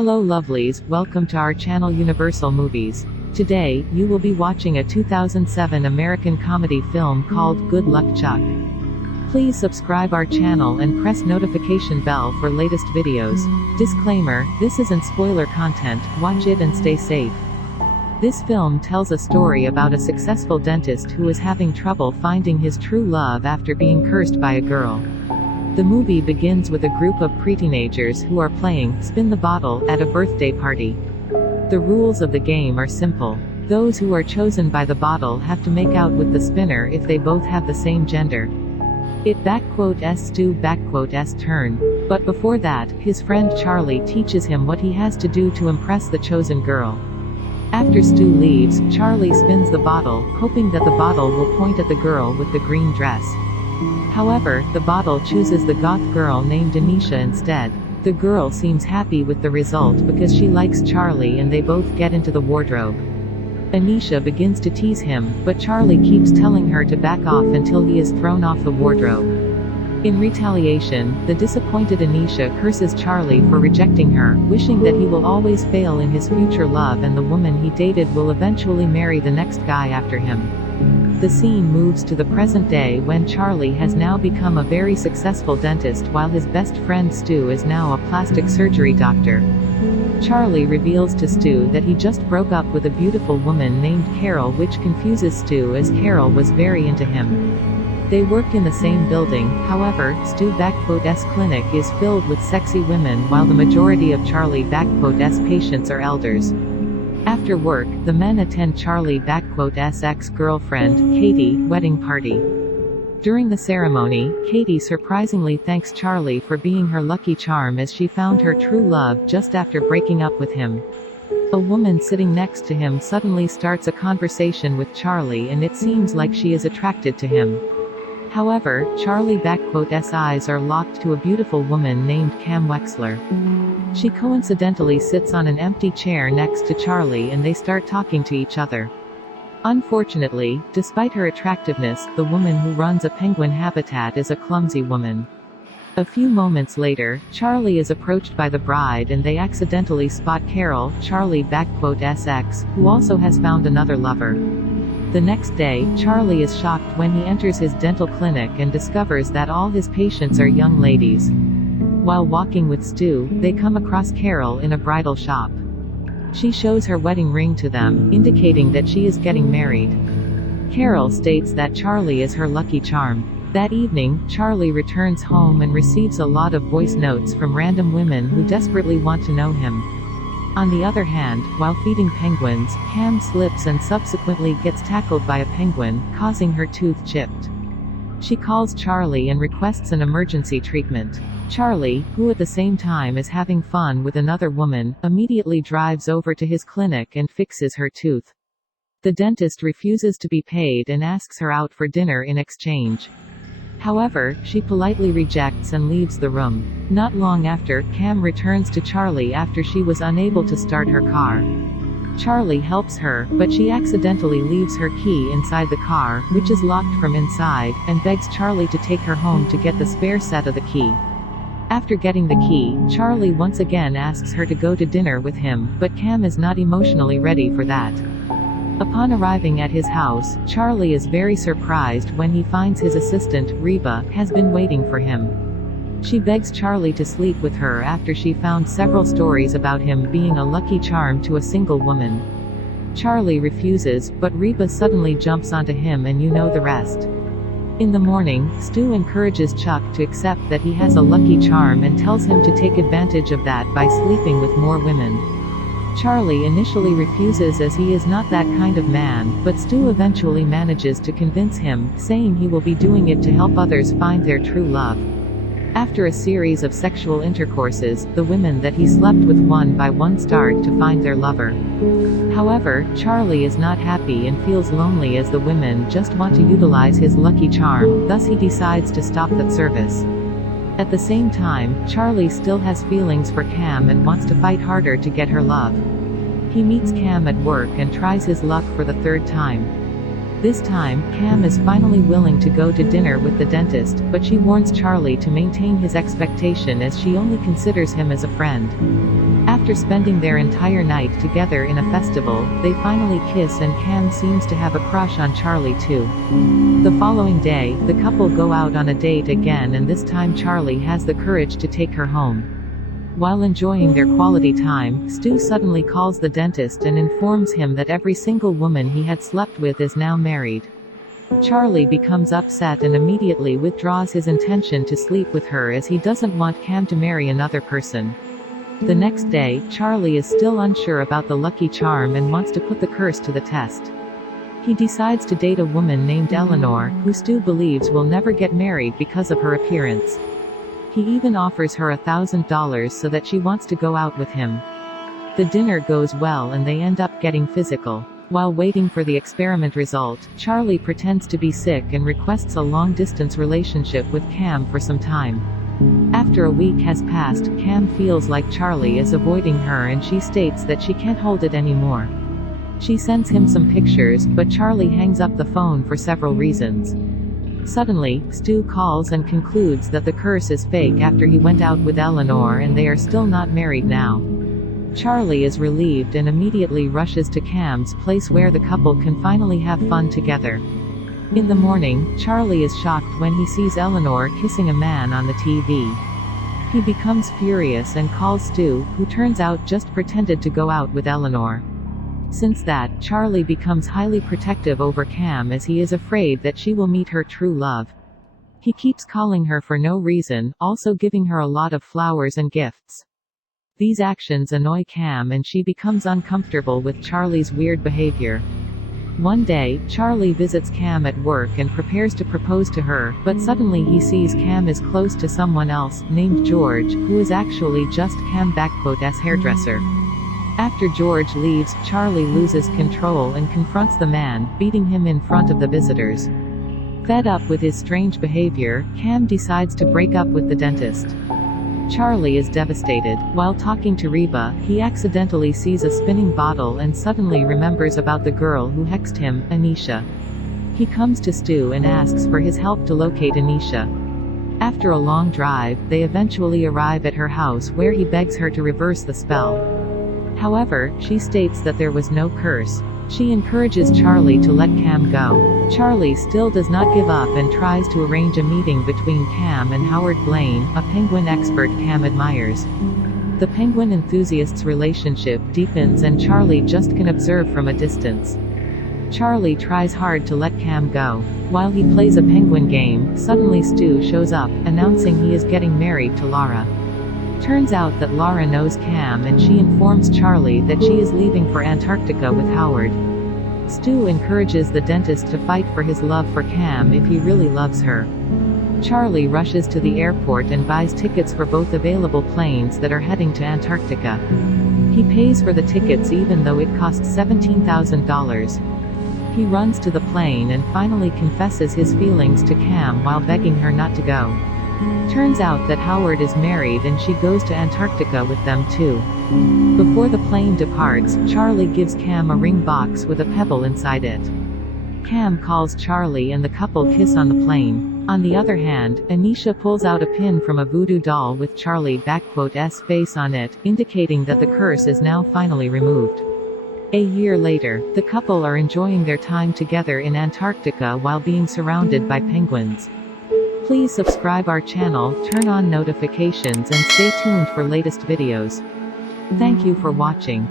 Hello lovelies, welcome to our channel Universal Movies. Today, you will be watching a 2007 American comedy film called Good Luck Chuck. Please subscribe our channel and press notification bell for latest videos. Disclaimer, this isn't spoiler content, watch it and stay safe. This film tells a story about a successful dentist who is having trouble finding his true love after being cursed by a girl. The movie begins with a group of pre-teenagers who are playing Spin the Bottle at a birthday party. The rules of the game are simple. Those who are chosen by the bottle have to make out with the spinner if they both have the same gender. It's Stu's turn. But before that, his friend Charlie teaches him what he has to do to impress the chosen girl. After Stu leaves, Charlie spins the bottle, hoping that the bottle will point at the girl with the green dress. However, the bottle chooses the goth girl named Anisha instead. The girl seems happy with the result because she likes Charlie and they both get into the wardrobe. Anisha begins to tease him, but Charlie keeps telling her to back off until he is thrown off the wardrobe. In retaliation, the disappointed Anisha curses Charlie for rejecting her, wishing that he will always fail in his future love and the woman he dated will eventually marry the next guy after him. The scene moves to the present day when Charlie has now become a very successful dentist while his best friend Stu is now a plastic surgery doctor. Charlie reveals to Stu that he just broke up with a beautiful woman named Carol, which confuses Stu as Carol was very into him. They work in the same building, however, Stu's clinic is filled with sexy women while the majority of Charlie's patients are elders. After work, the men attend Charlie's ex-girlfriend, Katie's wedding party. During the ceremony, Katie surprisingly thanks Charlie for being her lucky charm as she found her true love just after breaking up with him. A woman sitting next to him suddenly starts a conversation with Charlie and it seems like she is attracted to him. However, Charlie's eyes are locked to a beautiful woman named Cam Wexler. She coincidentally sits on an empty chair next to Charlie and they start talking to each other. Unfortunately, despite her attractiveness, the woman who runs a penguin habitat is a clumsy woman. A few moments later, Charlie is approached by the bride and they accidentally spot Carol, Charlie's ex, who also has found another lover. The next day, Charlie is shocked when he enters his dental clinic and discovers that all his patients are young ladies. While walking with Stu, they come across Carol in a bridal shop. She shows her wedding ring to them, indicating that she is getting married. Carol states that Charlie is her lucky charm. That evening, Charlie returns home and receives a lot of voice notes from random women who desperately want to know him. On the other hand, while feeding penguins, Cam slips and subsequently gets tackled by a penguin, causing her tooth chipped. She calls Charlie and requests an emergency treatment. Charlie, who at the same time is having fun with another woman, immediately drives over to his clinic and fixes her tooth. The dentist refuses to be paid and asks her out for dinner in exchange. However, she politely rejects and leaves the room. Not long after, Cam returns to Charlie after she was unable to start her car. Charlie helps her, but she accidentally leaves her key inside the car, which is locked from inside, and begs Charlie to take her home to get the spare set of the key. After getting the key, Charlie once again asks her to go to dinner with him, but Cam is not emotionally ready for that. Upon arriving at his house, Charlie is very surprised when he finds his assistant, Reba, has been waiting for him. She begs Charlie to sleep with her after she found several stories about him being a lucky charm to a single woman. Charlie refuses, but Reba suddenly jumps onto him and you know the rest. In the morning, Stu encourages Chuck to accept that he has a lucky charm and tells him to take advantage of that by sleeping with more women. Charlie initially refuses as he is not that kind of man, but Stu eventually manages to convince him, saying he will be doing it to help others find their true love. After a series of sexual intercourses, the women that he slept with one by one start to find their lover. However, Charlie is not happy and feels lonely as the women just want to utilize his lucky charm, thus he decides to stop that service. At the same time, Charlie still has feelings for Cam and wants to fight harder to get her love. He meets Cam at work and tries his luck for the third time. This time, Cam is finally willing to go to dinner with the dentist, but she warns Charlie to maintain his expectation as she only considers him as a friend. After spending their entire night together in a festival, they finally kiss and Cam seems to have a crush on Charlie too. The following day, the couple go out on a date again and this time Charlie has the courage to take her home. While enjoying their quality time, Stu suddenly calls the dentist and informs him that every single woman he had slept with is now married. Charlie becomes upset and immediately withdraws his intention to sleep with her as he doesn't want Cam to marry another person. The next day, Charlie is still unsure about the lucky charm and wants to put the curse to the test. He decides to date a woman named Eleanor, who Stu believes will never get married because of her appearance. He even offers her $1,000 so that she wants to go out with him. The dinner goes well and they end up getting physical. While waiting for the experiment result, Charlie pretends to be sick and requests a long-distance relationship with Cam for some time. After a week has passed, Cam feels like Charlie is avoiding her and she states that she can't hold it anymore. She sends him some pictures, but Charlie hangs up the phone for several reasons. Suddenly, Stu calls and concludes that the curse is fake after he went out with Eleanor and they are still not married now. Charlie is relieved and immediately rushes to Cam's place where the couple can finally have fun together. In the morning, Charlie is shocked when he sees Eleanor kissing a man on the TV. He becomes furious and calls Stu, who turns out just pretended to go out with Eleanor. Since that, Charlie becomes highly protective over Cam as he is afraid that she will meet her true love. He keeps calling her for no reason, also giving her a lot of flowers and gifts. These actions annoy Cam and she becomes uncomfortable with Charlie's weird behavior. One day, Charlie visits Cam at work and prepares to propose to her, but suddenly he sees Cam is close to someone else, named George, who is actually just Cam's hairdresser. After George leaves, Charlie loses control and confronts the man, beating him in front of the visitors. Fed up with his strange behavior, Cam decides to break up with the dentist. Charlie is devastated. While talking to Reba, he accidentally sees a spinning bottle and suddenly remembers about the girl who hexed him, Anisha. He comes to Stu and asks for his help to locate Anisha. After a long drive, they eventually arrive at her house where he begs her to reverse the spell. However, she states that there was no curse. She encourages Charlie to let Cam go. Charlie still does not give up and tries to arrange a meeting between Cam and Howard Blaine, a penguin expert Cam admires. The penguin enthusiast's relationship deepens and Charlie just can observe from a distance. Charlie tries hard to let Cam go. While he plays a penguin game, suddenly Stu shows up, announcing he is getting married to Laura. Turns out that Laura knows Cam and she informs Charlie that she is leaving for Antarctica with Howard. Stu encourages the dentist to fight for his love for Cam if he really loves her. Charlie rushes to the airport and buys tickets for both available planes that are heading to Antarctica. He pays for the tickets even though it costs $17,000. He runs to the plane and finally confesses his feelings to Cam while begging her not to go. Turns out that Howard is married and she goes to Antarctica with them too. Before the plane departs, Charlie gives Cam a ring box with a pebble inside it. Cam calls Charlie and the couple kiss on the plane. On the other hand, Anisha pulls out a pin from a voodoo doll with Charlie's face on it, indicating that the curse is now finally removed. A year later, the couple are enjoying their time together in Antarctica while being surrounded by penguins. Please subscribe our channel, turn on notifications and stay tuned for latest videos. Thank you for watching.